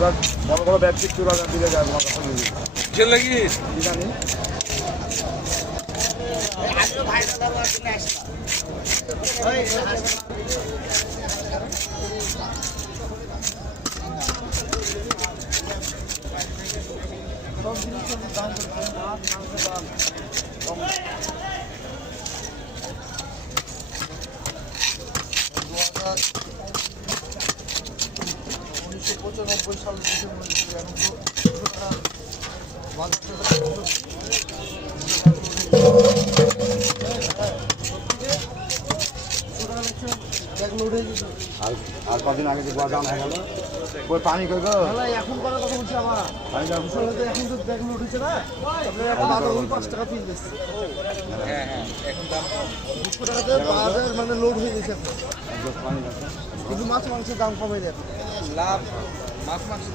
বড় বড় ব্যক্তি চূড়া দিলে যায় লাগি জানি সব জিনিসের দাম মাছ মাংসের দাম কম 1995 সাল থেকে মনে হচ্ছে এখন আর কদিন আগে যে দাম হয়ে গেল ওই পানি কই গো এখন করার কথা বলছি আমার পানি দাম এখন তো ব্যাগ লোড হচ্ছে না আপনারা 5 টাকা পিস দিচ্ছে হ্যাঁ হ্যাঁ এখন দাম 200 টাকাতে বাজার মানে লোড হয়ে গেছে কিন্তু মাছ মাংসের দাম কমে যায় লাভ মাছ মাংস